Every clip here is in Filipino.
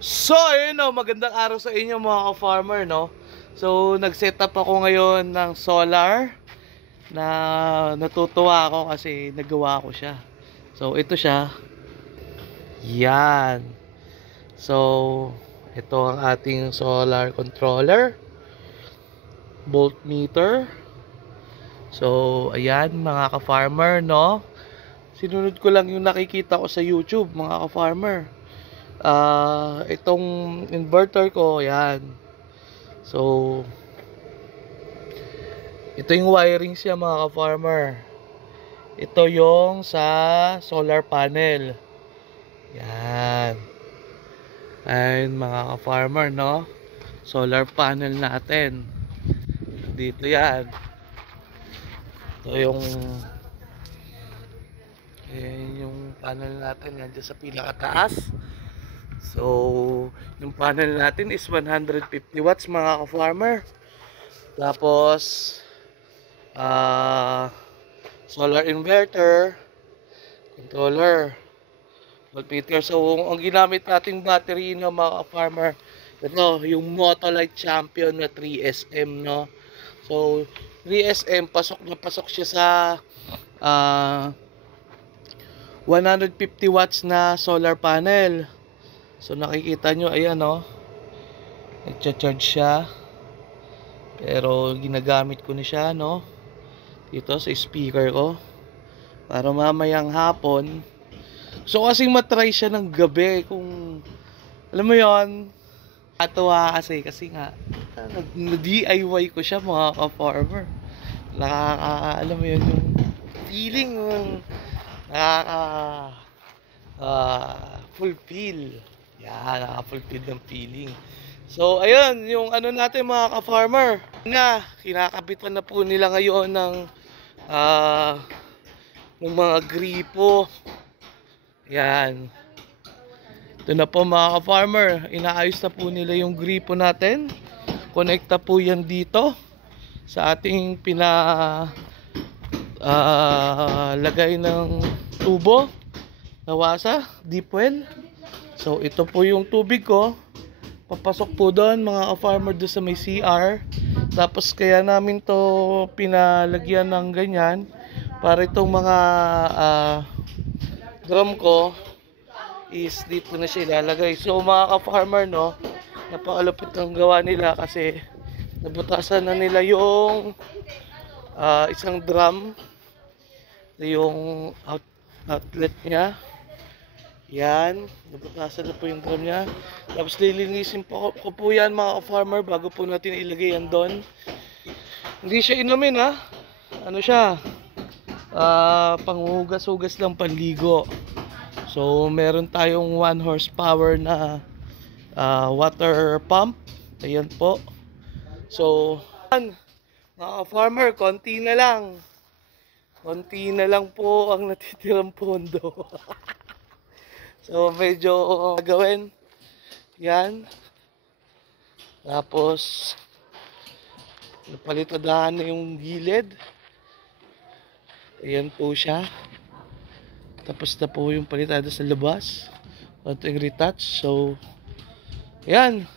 So, ayun o, magandang araw sa inyo mga ka-farmer, no? So, nag-set up ako ngayon ng solar na natutuwa ako kasi nagawa ko siya. So, ito siya. Yan. So, ito ang ating solar controller, voltmeter. So, ayan mga ka-farmer, no? Sinunod ko lang yung nakikita ko sa YouTube, mga ka-farmer. Itong inverter ko, yan. So, ito yung wiring siya mga ka-farmer. Ito yung sa solar panel. Yan. Ayun mga ka-farmer, no? Solar panel natin. Dito yan. Ito yung panel natin yan dyan sa pinakataas. So, yung panel natin is 150 watts mga ka-farmer. Tapos, solar inverter, controller, voltmeter. So, ang ginamit nating battery ng mga ka-farmer, ito, yung Motolite Champion na 3SM, no? So, 3SM, pasok na pasok siya sa 150 watts na solar panel. So nakikita nyo, ayan o, nagcha-charge siya. Pero ginagamit ko na siya, no, dito sa speaker ko, para mamayang hapon. So kasing matry siya ng gabi, kung alam mo yon. Katuwa kasi nga nag-DIY ko siya mga ka-farmer. Alam mo yun, yung feeling fulfill. Yan, nakaka-fulfill ng feeling. So, ayun, yung ano natin mga ka-farmer. Kinakabitan na po nila ngayon ng mga gripo. Yan. Ito na po mga ka-farmer. Inaayos na po nila yung gripo natin. Konekta po yan dito sa ating lagay ng tubo na wasa, deep well. So ito po yung tubig ko, papasok po doon mga ka-farmer, doon sa may CR. Tapos kaya namin to pinalagyan ng ganyan para itong mga drum ko is dito na siya ilalagay. So mga ka-farmer, no, napakalupit ang gawa nila kasi nabutasan na nila yung isang drum, yung outlet niya. Yan, nabutasan na po yung drum niya. Tapos lilinisin ko po yan mga ka-farmer bago po natin ilagay yan doon. Hindi siya inumin, ha. Ano siya, panghugas-hugas lang, panligo. So meron tayong 1 horsepower na water pump. Ayan po. So mga ka-farmer, konti na lang po ang natitirang pondo. So medyo gawin yan. Tapos napalitadahan na yung gilid. Ayan po siya. Tapos na po yung palitada sa labas. Konting retouch. So ayan,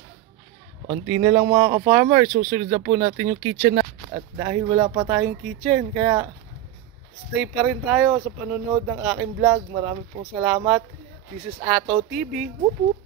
konti na lang mga ka-farmer. Susunod na po natin yung kitchen na. At dahil wala pa tayong kitchen, kaya stay pa rin tayo sa panonood ng aking vlog. Maraming pong salamat. This is Ato TV. Whoop whoop.